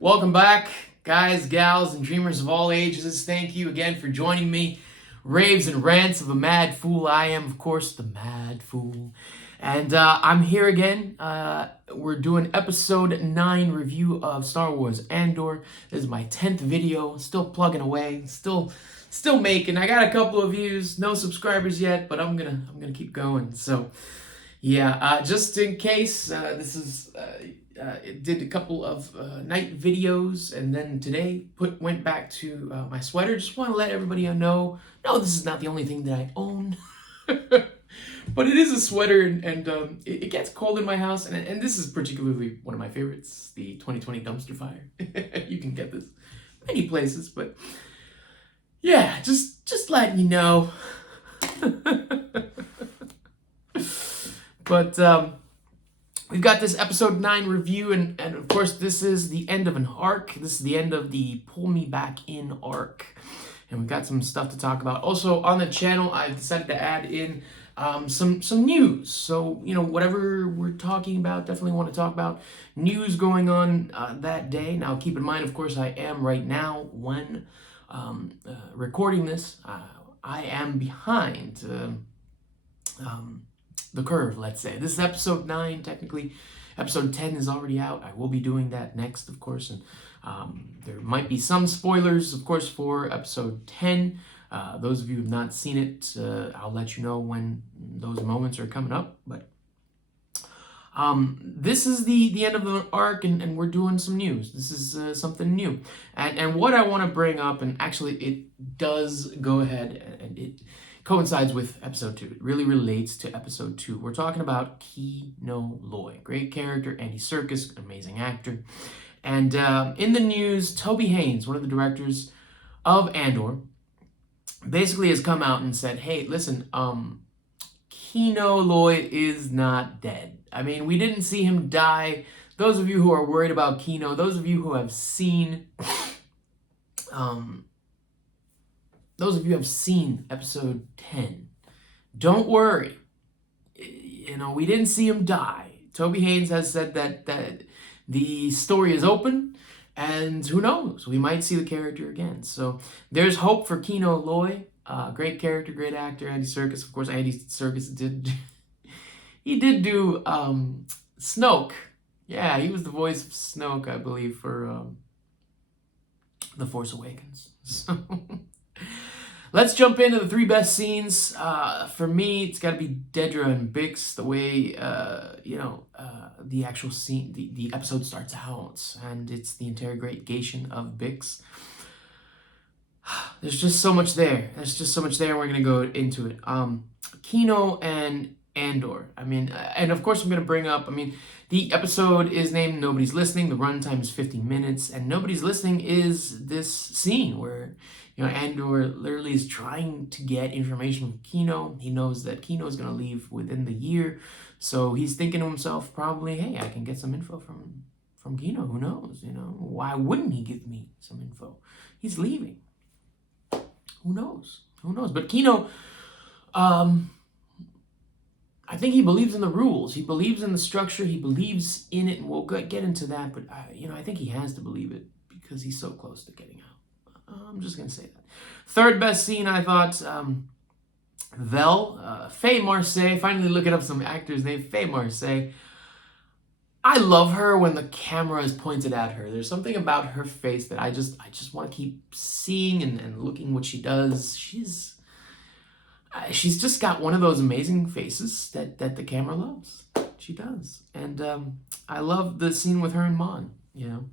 Welcome back, guys, gals, and dreamers of all ages. Thank you again for joining me. Raves and rants of a mad fool. I am, of course, the mad fool. And I'm here again. We're doing episode 9 review of Star Wars Andor. This is my 10th video. Still plugging away. Still making. I got a couple of views. No subscribers yet, but I'm gonna keep going. So yeah, just in case, this is it did a couple of night videos, and then today went back to my sweater. Just want to let everybody know, no, this is not the only thing that I own, but it is a sweater, and it gets cold in my house, and this is particularly one of my favorites, the 2020 dumpster fire. You can get this many places, but yeah, just letting you know. But we've got this episode 9 review, and of course this is the end of an arc. This is the end of the Pull Me Back In arc. And we've got some stuff to talk about. Also on the channel, I've decided to add in some news. So, you know, whatever we're talking about, definitely want to talk about news going on that day. Now, keep in mind, of course, I am right now, when recording this, I am behind the curve, let's say. This is episode 9, technically. Episode 10 is already out. I will be doing that next, of course, and there might be some spoilers, of course, for episode 10. Those of you who have not seen it, I'll let you know when those moments are coming up, but this is the end of the arc, and we're doing some news. This is something new. And what I want to bring up, and actually it does go ahead, and it coincides with episode 2. It really relates to episode 2. We're talking about Kino Loy. Great character, Andy Serkis, amazing actor. And in the news, Toby Haynes, one of the directors of Andor, basically has come out and said, hey, listen, Kino Loy is not dead. I mean, we didn't see him die. Those of you who are worried about Kino, those of you who have seen episode 10, don't worry. You know, we didn't see him die. Toby Haynes has said that the story is open, and who knows? We might see the character again. So there's hope for Kino Loy. Great character, great actor. Andy Serkis, of course. Andy Serkis did do Snoke. Yeah, he was the voice of Snoke, I believe, for The Force Awakens. So let's jump into the 3 best scenes. For me, it's got to be Dedra and Bix. The way, the actual scene, the episode starts out, and it's the interrogation of Bix. There's just so much there. There's just so much there, and we're going to go into it. Kino and Andor. I mean, and of course I'm going to bring up, the episode is named Nobody's Listening. The runtime is 50 minutes, and Nobody's Listening is this scene where, you know, Andor literally is trying to get information from Kino. He knows that Kino is going to leave within the year, so he's thinking to himself, probably, hey, I can get some info from Kino. Who knows? You know, why wouldn't he give me some info? He's leaving. Who knows? Who knows? But Kino, I think he believes in the rules. He believes in the structure. He believes in it, and we'll get into that. But, I think he has to believe it because he's so close to getting out. I'm just going to say that. 3rd best scene, I thought, Vel, Faye Marseille. Finally looking up some actors named Faye Marseille. I love her when the camera is pointed at her. There's something about her face that I just want to keep seeing and looking what she does. She's just got one of those amazing faces that the camera loves. She does. And I love the scene with her and Mon, you know.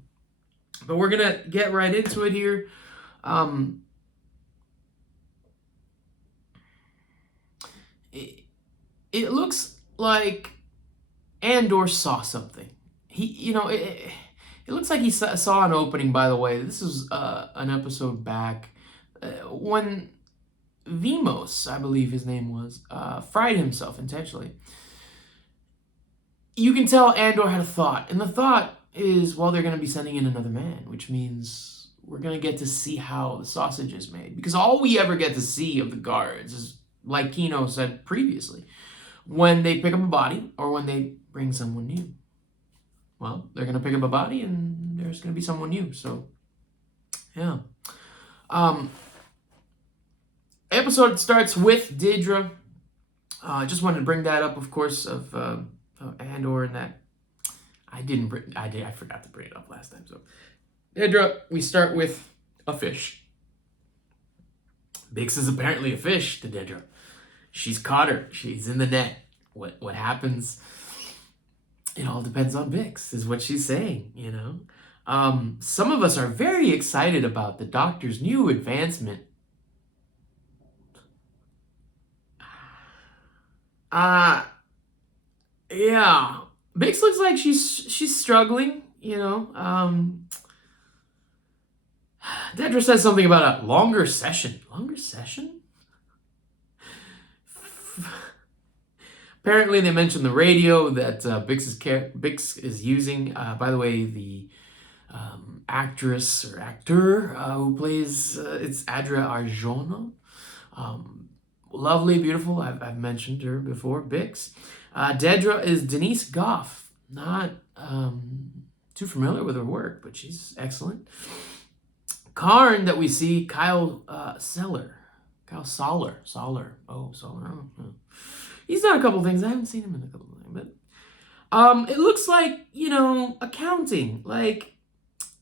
But we're going to get right into it here. It looks like Andor saw something. It looks like he saw an opening, by the way. This is an episode back when Vimos, I believe his name was, fried himself intentionally. You can tell Andor had a thought, and the thought is, well, they're going to be sending in another man, which means we're going to get to see how the sausage is made. Because all we ever get to see of the guards is, like Kino said previously, when they pick up a body or when they bring someone new. Well, they're going to pick up a body and there's going to be someone new. So, yeah. Episode starts with Dedra. I just wanted to bring that up, of course, of Andor, and that I forgot to bring it up last time. So, Dedra, we start with a fish. Bix is apparently a fish to Dedra. She's caught her. She's in the net. What happens? It all depends on Bix, is what she's saying, you know? Some of us are very excited about the Doctor's new advancement. Yeah. Bix looks like she's struggling, you know? Dedra says something about a longer session. Longer session? Apparently, they mentioned the radio that Bix is using. By the way, the actress or actor who plays it's Adria Arjona. Lovely, beautiful. I've mentioned her before. Bix. Dedra is Denise Goff. Not too familiar with her work, but she's excellent. Karn that we see, Kyle Soller. Oh, Soller. Oh. He's done a couple things. I haven't seen him in a couple of things, but it looks like, you know, accounting. Like,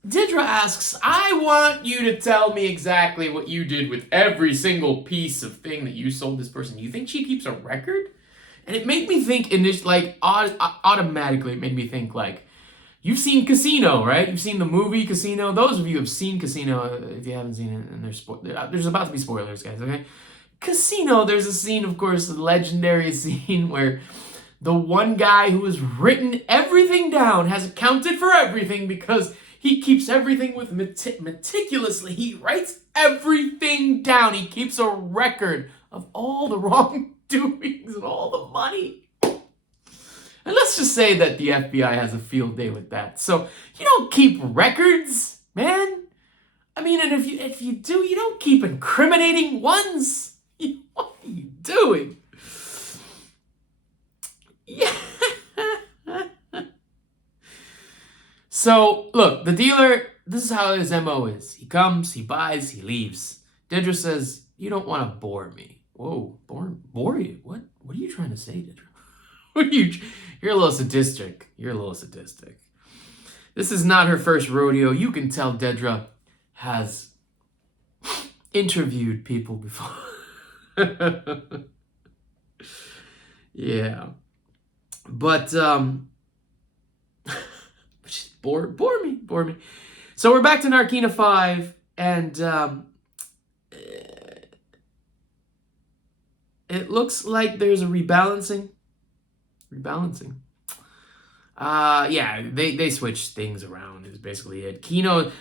Dedra asks, I want you to tell me exactly what you did with every single piece of thing that you sold this person. You think she keeps a record? And it made me think, automatically, it made me think, like, you've seen Casino, right? You've seen the movie Casino. Those of you who have seen Casino, if you haven't seen it, and there's about to be spoilers, guys, okay? Casino, there's a scene, of course, a legendary scene where the one guy who has written everything down has accounted for everything because he keeps everything with meticulously. He writes everything down. He keeps a record of all the wrongdoings and all the money. And let's just say that the FBI has a field day with that. So you don't keep records, man. I mean, and if you do, you don't keep incriminating ones. What are you doing? Yeah. So, look, the dealer, this is how his MO is. He comes, he buys, he leaves. Dedra says, you don't want to bore me. Whoa, bore you? What are you trying to say, Dedra? You're a little sadistic. This is not her first rodeo. You can tell Dedra has interviewed people before. Yeah. But, bore me. So we're back to Narkina 5, and it looks like there's a rebalancing. Yeah, they switch things around is basically it. Kino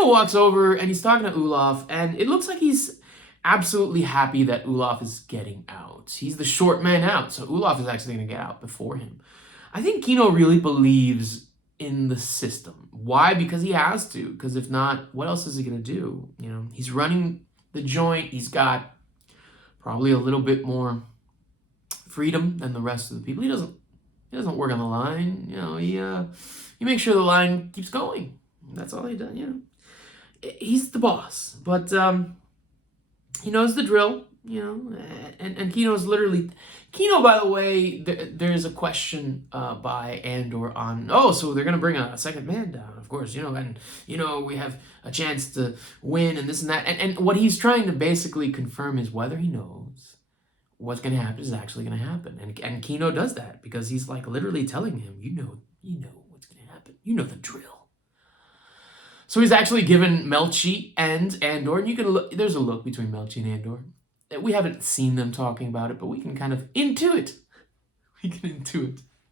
walks over and he's talking to Olaf, and it looks like he's absolutely happy that Olaf is getting out. He's the short man out, so Olaf is actually going to get out before him. I think Kino really believes in the system. Why? Because he has to. Because if not, what else is he going to do? You know, he's running the joint. He's got probably a little bit more freedom than the rest of the people. He doesn't work on the line. You know, he makes sure the line keeps going. That's all he does. You know, he's the boss, but he knows the drill. You know, and Kino's literally. Kino, by the way, there's a question by Andor on, so they're going to bring a second man down, of course, you know, and, you know, we have a chance to win and this and that. And what he's trying to basically confirm is whether he knows what's going to happen is actually going to happen. And Kino does that because he's like literally telling him, you know what's going to happen. You know the drill. So he's actually given Melchi and Andor, and you can look, there's a look between Melchi and Andor. We haven't seen them talking about it, but we can kind of intuit.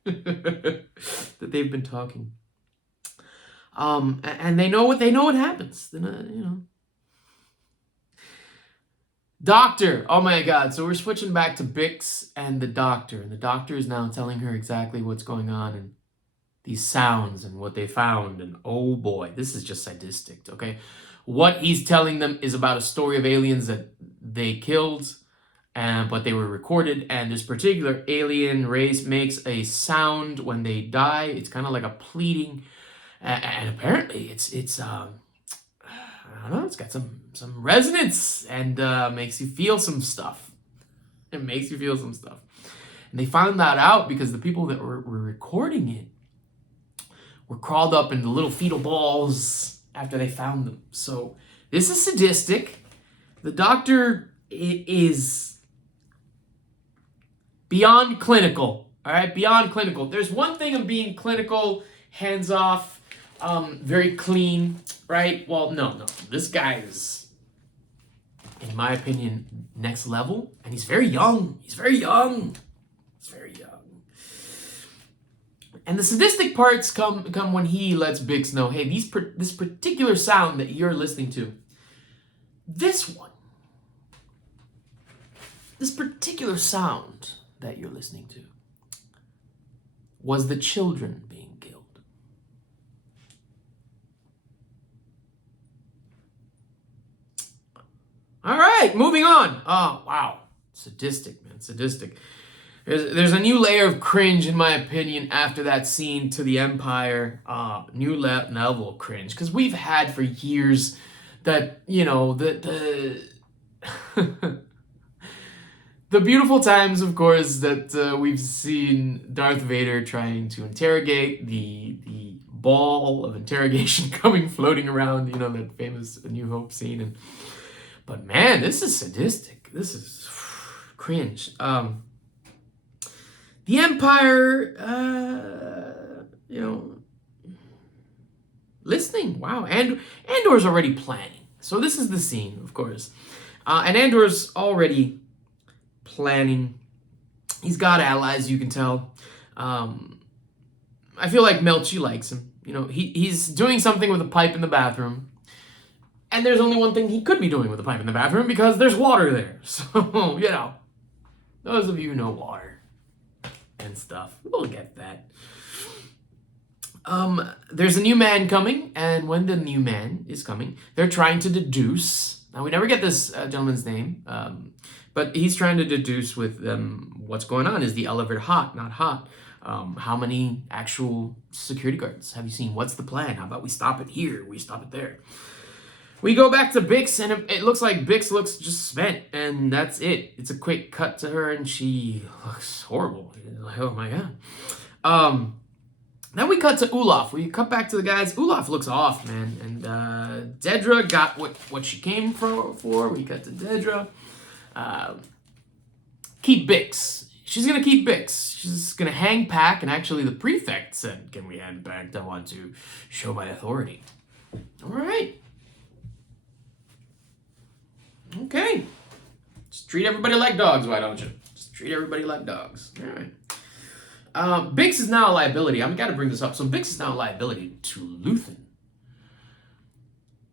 That they've been talking. And they know what happens. You know. Doctor. Oh my God. So we're switching back to Bix and the doctor. And the doctor is now telling her exactly what's going on and these sounds and what they found. And oh boy, this is just sadistic, okay? What he's telling them is about a story of aliens that they killed, but they were recorded, and this particular alien race makes a sound when they die. It's kind of like a pleading, And apparently it's I don't know, it's got some resonance and makes you feel some stuff. It makes you feel some stuff. And they found that out because the people that were recording it were crawled up into little fetal balls after they found them. So this is sadistic. The doctor is beyond clinical. All right, beyond clinical. There's one thing of being clinical, hands off, very clean, right? Well, no. This guy is, in my opinion, next level, and he's very young. He's very young. And the sadistic parts come when he lets Bix know, hey, this particular sound that you're listening to, this particular sound that you're listening to was the children being killed. All right, moving on. Oh, wow. Sadistic, man. Sadistic. There's a new layer of cringe, in my opinion, after that scene to the Empire. New level of cringe. Because we've had for years that, the the beautiful times, of course, that we've seen Darth Vader trying to interrogate the ball of interrogation floating around, that famous A New Hope scene. But man, this is sadistic. This is cringe. The Empire, listening. Wow. And Andor's already planning. So this is the scene, of course. And Andor's already planning. He's got allies, you can tell. I feel like Melchi likes him. He's doing something with a pipe in the bathroom. And there's only one thing he could be doing with a pipe in the bathroom because there's water there. So, those of you who know water and stuff will get that. There's a new man coming, and when the new man is coming, they're trying to deduce. Now, we never get this gentleman's name, but he's trying to deduce with them what's going on. Is the elevator hot, not hot? How many actual security guards have you seen? What's the plan? How about we stop it here? We stop it there. We go back to Bix, and it looks like Bix looks just spent, and that's it. It's a quick cut to her, and she looks horrible. Like, oh my god. Then we cut to Olaf. We cut back to the guys. Olaf looks off, man. And Dedra got what she came for. We cut to Dedra. Keep Bix. She's going to keep Bix. She's going to hang Pack. And actually, the prefect said, can we hang Pack? I want to show my authority. All right. Okay. Just treat everybody like dogs, why don't you? Just treat everybody like dogs. All right. Bix is now a liability. I've got to bring this up. So Bix is now a liability to Luthen.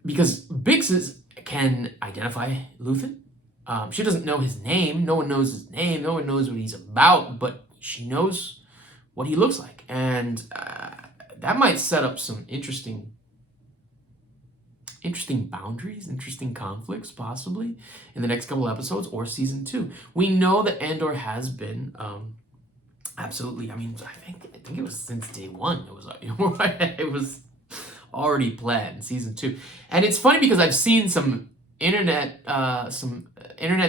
Because Bix can identify Luthen. She doesn't know his name. No one knows his name. No one knows what he's about. But she knows what he looks like. And that might set up some interesting boundaries, interesting conflicts, possibly, in the next couple episodes or season 2. We know that Andor has been... absolutely. I mean, I think it was since day one. It was already planned, season 2. And it's funny because I've seen some internet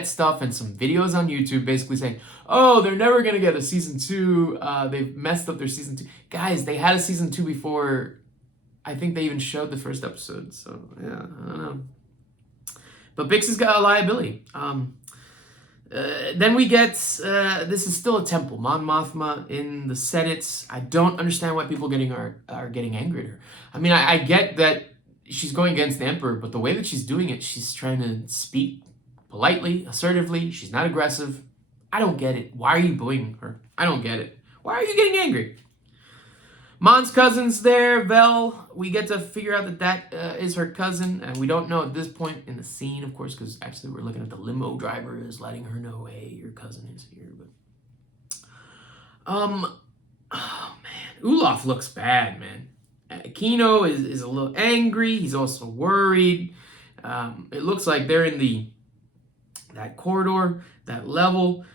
stuff and some videos on YouTube basically saying, oh, they're never going to get a season 2. They've messed up their season 2. Guys, they had a season 2 before. I think they even showed the first episode. So, yeah, I don't know. But Bix has got a liability. Then we get, this is still a temple, Mon Mothma in the Senate. I don't understand why people are getting angry at her. I mean, I get that she's going against the Emperor, but the way that she's doing it, she's trying to speak politely, assertively. She's not aggressive. I don't get it. Why are you bullying her? I don't get it. Why are you getting angry? Mon's cousin's there, Vel. We get to figure out that is her cousin, and we don't know at this point in the scene, of course, because actually we're looking at the limo driver is letting her know, hey, your cousin is here. But oh man, Olaf looks bad, man. Kino is a little angry. He's also worried. It looks like they're in that corridor, that level.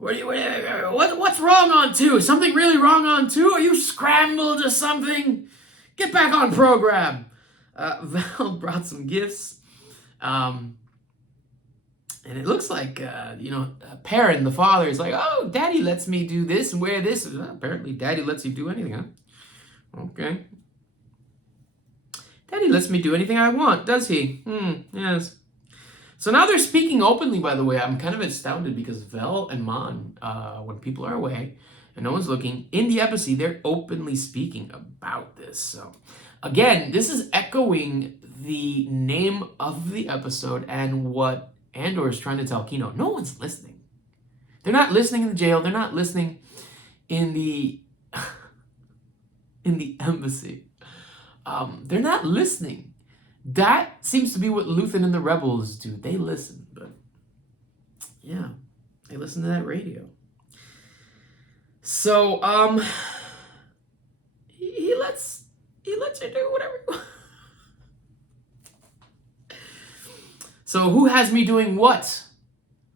What's wrong on 2? Is something really wrong on 2? Are you scrambled or something? Get back on program. Val brought some gifts. And it looks like, Perrin, the father, is like, oh, Daddy lets me do this and wear this. Apparently, Daddy lets you do anything, huh? Okay. Daddy lets me do anything I want, does he? Yes. So now they're speaking openly, by the way. I'm kind of astounded because Vel and Mon, when people are away and no one's looking, in the episode, they're openly speaking about this. So, again, this is echoing the name of the episode and what Andor is trying to tell Kino. No one's listening. They're not listening in the jail. They're not listening in the in the embassy. They're not listening. That seems to be what Luthen and the rebels do. They listen, but yeah, they listen to that radio. So he lets her do whatever. So who has me doing what?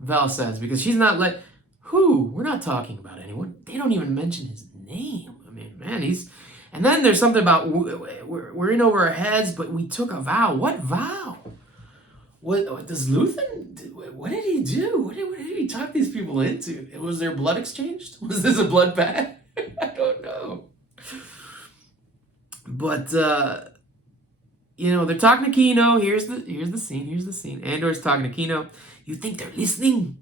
Val says, because she's not who? We're not talking about anyone. They don't even mention his name. I mean, man, and then there's something about we're in over our heads, but we took a vow. What vow? What does Luthen? What did he do? What did he talk these people into? Was their blood exchanged? Was this a bloodbath? I don't know. But they're talking to Kino. Here's the scene. Andor's talking to Kino. You think they're listening?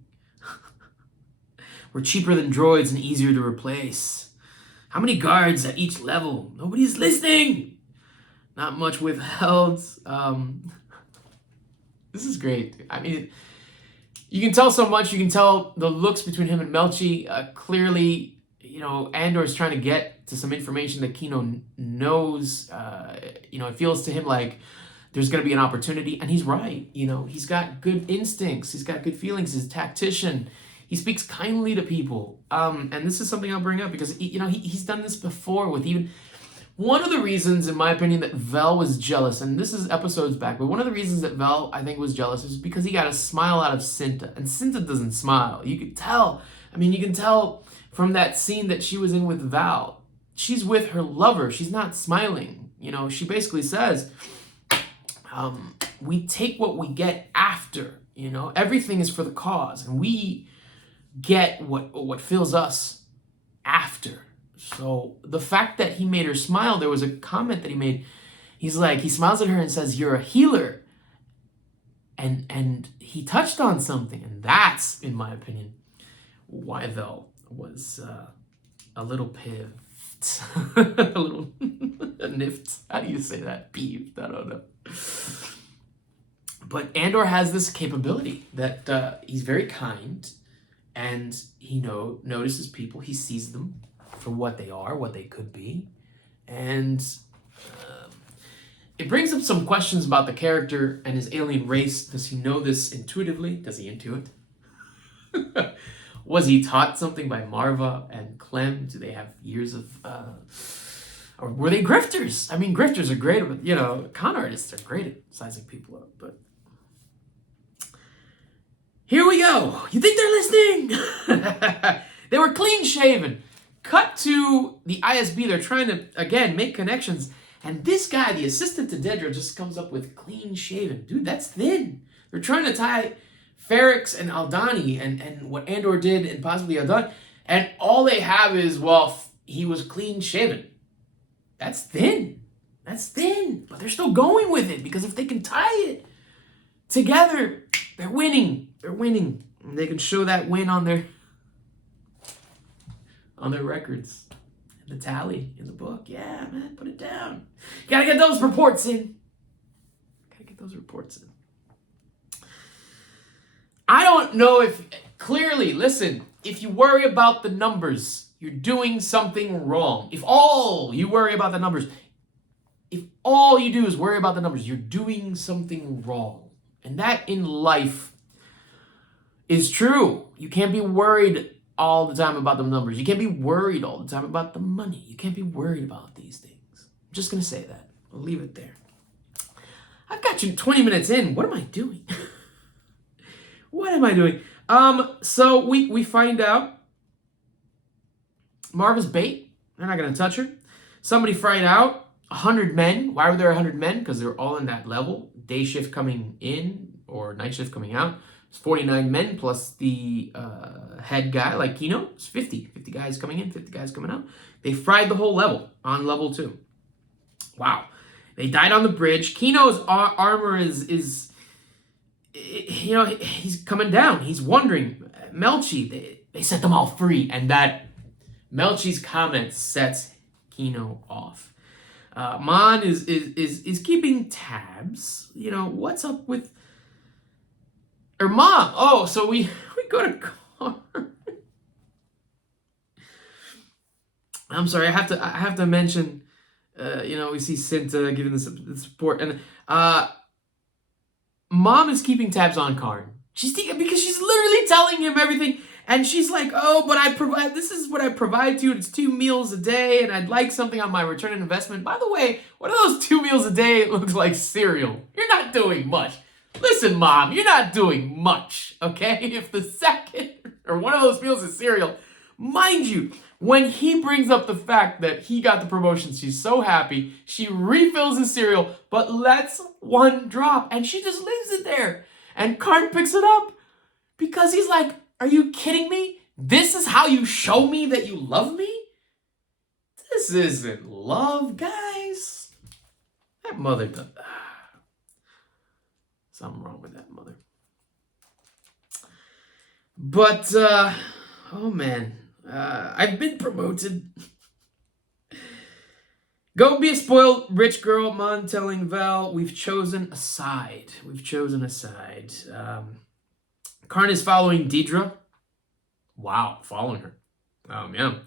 We're cheaper than droids and easier to replace. How many guards at each level? Nobody's listening. Not much withheld. This is great. I mean, you can tell so much. You can tell the looks between him and Melchi. Clearly, Andor's trying to get to some information that Kino knows. It feels to him like there's going to be an opportunity, and he's right. He's got good instincts. He's got good feelings. He's a tactician. He speaks kindly to people. And this is something I'll bring up because, he's done this before with even... One of the reasons, in my opinion, that Vel was jealous, and this is episodes back, but one of the reasons that Vel, I think, was jealous is because he got a smile out of Cinta. And Cinta doesn't smile. You could tell. I mean, you can tell from that scene that she was in with Val. She's with her lover. She's not smiling. She basically says, we take what we get after. Everything is for the cause. And we get what fills us after. So the fact that he made her smile, there was a comment that he made. He's like, he smiles at her and says, "You're a healer." And he touched on something. And that's, in my opinion, why Vel was a little pived. A little niffed. How do you say that? Peeved. I don't know. But Andor has this capability that he's very kind. And he notices people. He sees them for what they are, what they could be. And it brings up some questions about the character and his alien race. Does he know this intuitively? Does he intuit? Was he taught something by Marva and Clem? Do they have years of... or were they grifters? I mean, grifters are great, but, con artists are great at sizing people up, but... Here we go. You think they're listening? They were clean shaven. Cut to the ISB. They're trying to, again, make connections. And this guy, the assistant to Dedra, just comes up with clean shaven. Dude, that's thin. They're trying to tie Ferrix and Aldhani and what Andor did and possibly Aldhani. And all they have is, he was clean shaven. That's thin. That's thin. But they're still going with it because if they can tie it together, they're winning. They're winning. And they can show that win on their records. In the tally, in the book. Yeah, man, put it down. You gotta get those reports in. I don't know if... Clearly, listen, if you worry about the numbers, you're doing something wrong. If all you worry about the numbers, if all you do is worry about the numbers, you're doing something wrong. And that in life is true. You can't be worried all the time about the numbers. You can't be worried all the time about the money. You can't be worried about these things. I'm just going to say that. I'll leave it there. I've got you 20 minutes in. What am I doing? What am I doing? So we find out Marva's bait. They're not going to touch her. Somebody fried out. 100 men. Why were there 100 men? Because they're all in that level. Day shift coming in or night shift coming out. It's 49 men plus the head guy like Kino. It's 50. 50 guys coming in, 50 guys coming out. They fried the whole level on level 2. Wow. They died on the bridge. Kino's armor is he's coming down. He's wondering. Melchi, they set them all free. And that Melchi's comment sets Kino off. Mon is keeping tabs. What's up with... Or Mom. Oh, so we go to car. I'm sorry, I have to mention, we see Cinta giving the support, and Mom is keeping tabs on Karn. Because she's literally telling him everything, and she's like, "Oh, but this is what I provide to you. It's 2 meals a day, and I'd like something on my return on investment. By the way, what are those 2 meals a day? It looks like cereal. You're not doing much. Listen, Mom, you're not doing much, okay? If the second or one of those meals is cereal, mind you." When he brings up the fact that he got the promotion, she's so happy. She refills the cereal, but lets one drop, and she just leaves it there. And Karn picks it up because he's like, "Are you kidding me? This is how you show me that you love me? This isn't love, guys." That mother does... Something wrong with that mother. But, oh man. I've been promoted. Go be a spoiled rich girl, Mon telling Val, we've chosen a side. Karn is following Deidre. Wow, following her. Yeah.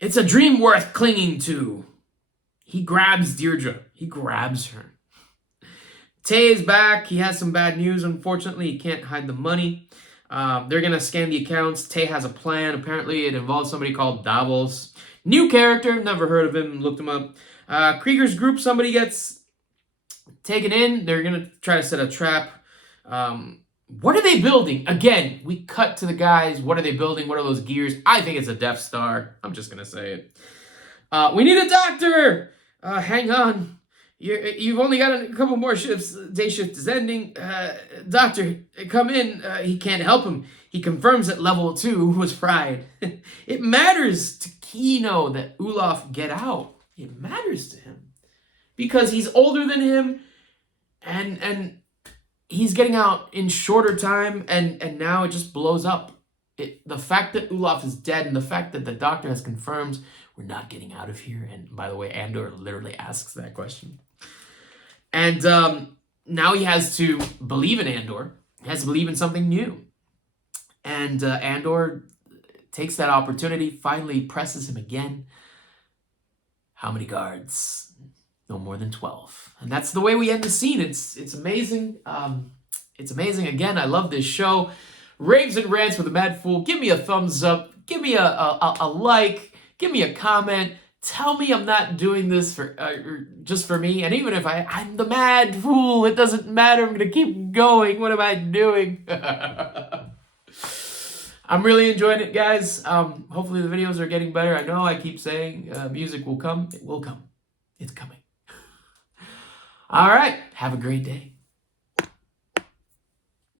It's a dream worth clinging to. He grabs Deirdre. He grabs her. Tay is back. He has some bad news. Unfortunately, he can't hide the money. They're going to scan the accounts. Tay has a plan. Apparently, it involves somebody called Davos. New character. Never heard of him. Looked him up. Krieger's group. Somebody gets taken in. They're going to try to set a trap. What are they building? Again, we cut to the guys. What are they building? What are those gears? I think it's a Death Star. I'm just going to say it. We need a doctor. Hang on. You've only got a couple more shifts. Day shift is ending. Doctor, come in. He can't help him. He confirms that level 2 was fried. It matters to Kino that Olaf get out. It matters to him. Because he's older than him. And he's getting out in shorter time. And now it just blows up. The fact that Olaf is dead and the fact that the doctor has confirmed we're not getting out of here. And by the way, Andor literally asks that question. And now he has to believe in Andor. He has to believe in something new. And Andor takes that opportunity, finally presses him again. How many guards? No more than 12. And that's the way we end the scene. It's amazing. It's amazing. Again, I love this show. Raves and Rants with a Mad Fool. Give me a thumbs up. Give me a like. Give me a comment. Tell me I'm not doing this for just for me. And even if I'm the Mad Fool, it doesn't matter. I'm going to keep going. What am I doing? I'm really enjoying it, guys. Hopefully the videos are getting better. I know I keep saying music will come. It will come. It's coming. All right. Have a great day.